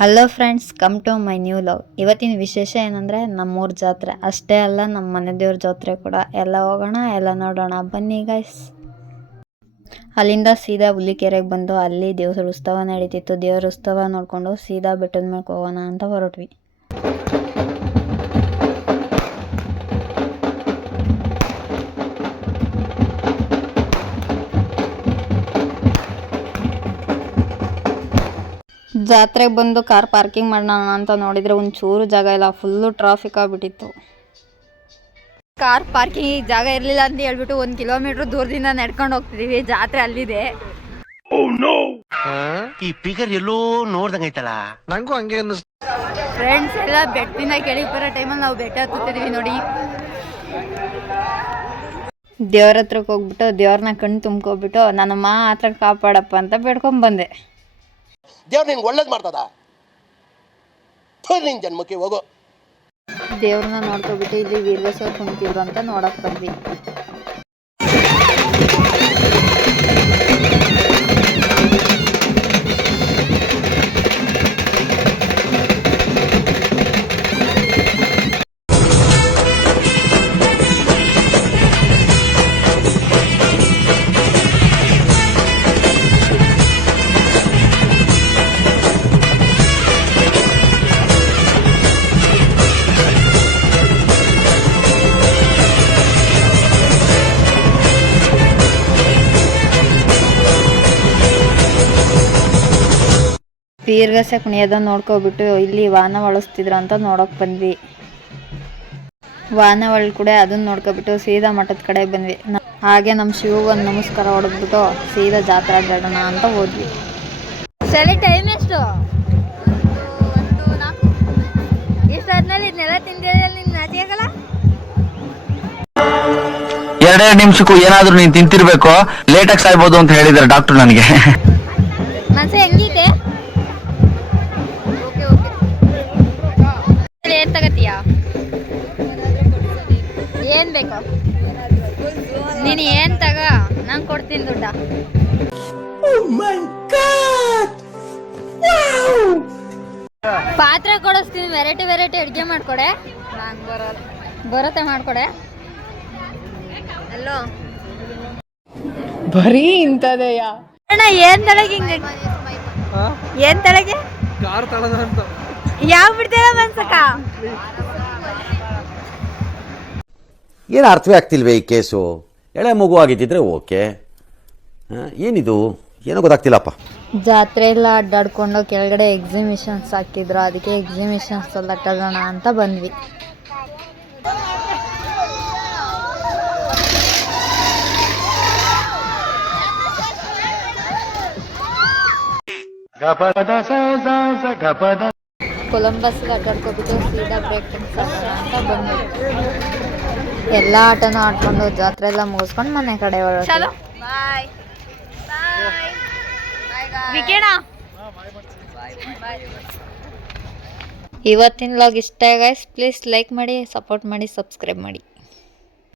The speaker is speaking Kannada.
Hello friends come to my new love ಇವತ್ತಿನ ವಿಶೇಷ ಏನಂದರೆ ನಮ್ಮೂರ ಜಾತ್ರೆ. ಅಷ್ಟೇ ಅಲ್ಲ, ನಮ್ಮ ಮನೆ ದೇವ್ರ ಜಾತ್ರೆ ಕೂಡ. ಎಲ್ಲ ಹೋಗೋಣ, ಎಲ್ಲ ನೋಡೋಣ. ಬನ್ನಿ ಗೈಸ್ ಅಲ್ಲಿಂದ ಸೀದಾ ಹುಲಿಕೆರೆಗೆ ಬಂದು ಅಲ್ಲಿ ದೇವ್ರ ಉತ್ಸವ ನಡೀತಿತ್ತು. ದೇವ್ರ ಉತ್ಸವ ನೋಡಿಕೊಂಡು ಸೀದಾ ಬೆಟ್ಟದ ಮೇಲೆ ಹೋಗೋಣ ಅಂತ ಹೊರಟ್ವಿ. ಜಾತ್ರೆಗೆ ಬಂದು ಕಾರ್ ಪಾರ್ಕಿಂಗ್ ಮಾಡೋಣ ಅಂತ ನೋಡಿದ್ರೆ ಒಂಚೂರು ಜಾಗ ಇಲ್ಲ ಫುಲ್ಲು ಟ್ರಾಫಿಕ್ ಆಗಿಬಿಟ್ಟಿತ್ತು. ಕಾರ್ ಪಾರ್ಕಿಂಗ್ ಜಾಗ ಇರಲಿಲ್ಲ ಅಂತ ಹೇಳ್ಬಿಟ್ಟು ಒಂದು ಕಿಲೋಮೀಟ್ರ್ ದೂರದಿಂದ ನಡ್ಕೊಂಡು ಹೋಗ್ತಿದೀವಿ ಜಾತ್ರೆ ಅಲ್ಲಿದೆ. ಈ ಪಿಗರ್ ಎಲ್ಲೋ ನೋಡ್ದಂಗೈತಲ್ಲ ನಂಗೂ ಹಂಗೆ ಫ್ರೆಂಡ್ಸ್ ಎಲ್ಲ ಬೆಟ್ಟದಿಂದ ಕೆಳಗೆ ಬರೋ ಟೈಮಲ್ಲಿ ನಾವು ಬೆಟ್ಟ ನೋಡಿ. ದೇವ್ರ ಹತ್ರಕ್ಕೆ ಹೋಗ್ಬಿಟ್ಟು ದೇವ್ರನ್ನ ಕಣ್ಣು ತುಂಬ್ಕೊಬಿಟ್ಟು ನನ್ನ ಮಾತ್ರ ಕಾಪಾಡಪ್ಪ ಅಂತ ಬೇಡ್ಕೊಂಡ್ ಬಂದೆ. ದೇವ್ರು ನಿನ್ಗೆ ಒಳ್ಳೇದು ಮಾಡ್ತದ? ನಿನ್ ಜನ್ಮಕ್ಕೆ ಹೋಗೋ. ದೇವ್ರನ್ನ ನೋಡ್ಕೊಬಿಟ್ಟು ಇಲ್ಲಿ ವೀರಬಸವ ಕುಂತಿದ್ರು ಅಂತ ನೋಡಕ್ ಬಂದ್ವಿ. ವೀರಗಸೆ ಕುಣಿಯೋದ ನೋಡ್ಕೊಬಿಟ್ಟು ಇಲ್ಲಿ ವಾಹನ ಒಳಸ್ತಿದ್ರು ಅಂತ ನೋಡೋಕೆ ಬಂದ್ವಿ. ವಾಹನ ಒಳ ಕೂಡ ಅದನ್ನ ನೋಡ್ಕೊಬಿಟ್ಟು ಸೀದಾ ಮಠದ ಕಡೆ ಬಂದ್ವಿ. ಹಾಗೆ ನಮ್ಮ ಶಿವಗೆ ಒಂದು ನಮಸ್ಕಾರ ಹೊಡೆದ್ಬಿಟ್ಟು ಸೀದಾ ಜಾತ್ರೆ ಅಡ್ಡಾಡೋಣ ಅಂತ ಹೋದ್ವಿ. ಸರಿ ಟೈಮ್ ಎಷ್ಟು? ಇಷ್ಟಾದ್ಮೇಲೆ ಇದನ್ನೆಲ್ಲ ತಿಂದಿದ್ರೆ ನಿನ್ನ ನಾಚಿಯಾಗಲ್ಲ ಎರಡೆರಡು ನಿಮಿಷಕ್ಕೂ ಏನಾದ್ರೂ ನೀನ್ ತಿಂತಿರ್ಬೇಕು ಲೇಟಾಗಿ ಸಾಯ್ಬೋದು ಅಂತ ಹೇಳಿದಾರೆ ಡಾಕ್ಟರ್ ನನಗೆ. ಮನಸ್ಸು ಹೆಂಗಿದೆ ನೀನು ಏನ್ ತಗ? ನಂಗೆ ಕೊಡ್ತೀನಿ ದುಡ್ಡ. ಪಾತ್ರೆ ಕೊಡಿಸ್ತೀನಿ ವೆರೈಟಿ ವೆರೈಟಿ ಅಡುಗೆ ಮಾಡ್ಕೊಡೆ. ನಂಗೆ ಬರಲ್ಲ ಬರುತ್ತೆ ಮಾಡ್ಕೊಡೆ. ಹಲೋ ಬರೀ ಇಂಥದೆಯ. ಅಣ್ಣ ಏನ್ ತಳಗೆ ಹಿಂಗೆ ಏನ್ ತಳಗೆ? ಕಾರ್ ತಳದ ಅಂತ. ಯಾವ ಬಿಡ್ತೀರ ಮನ್ಸಕ ಏನು ಅರ್ಥವೇ ಆಗ್ತಿಲ್ವೇ ಈ ಕೇಸು? ಎಳೆ ಮಗು ಆಗಿದ್ದಿದ್ರೆ ಓಕೆ. ಏನಿದು? ಏನೋ ಗೊತ್ತಾಗ್ತಿಲ್ಲಪ್ಪ. ಜಾತ್ರೆ ಎಲ್ಲ ಅಡ್ಡಾಡ್ಕೊಂಡು ಕೆಳಗಡೆ ಎಕ್ಸಿಮಿಷನ್ಸ್ ಹಾಕಿದ್ರು. ಅದಕ್ಕೆ ಎಕ್ಸಿಬಿಷನ್ಸ್ ಎಲ್ಲ ತಗೋಣ ಅಂತ ಬಂದ್ವಿ. ಕೊಲಂಬಸ್ ಅಡ್ಡಾಡ್ಕೊಬಿಟ್ಟು ಸೀದಾ ಬ್ರೇಕ್ ಅಂತ ಬಂದ್ವಿ. ಎಲ್ಲ ಆಟನೂ ಆಡ್ಕೊಂಡು ಜಾತ್ರೆ ಎಲ್ಲ ಮುಗಿಸ್ಕೊಂಡು ಮನೆ ಕಡೆ ಹೊರಟು. ಇವತ್ತಿನ ಲಾಗ್ ಇಷ್ಟ ಗೈಸ್ ಪ್ಲೀಸ್ ಲೈಕ್ ಮಾಡಿ ಸಪೋರ್ಟ್ ಮಾಡಿ ಸಬ್ಸ್ಕ್ರೈಬ್ ಮಾಡಿ.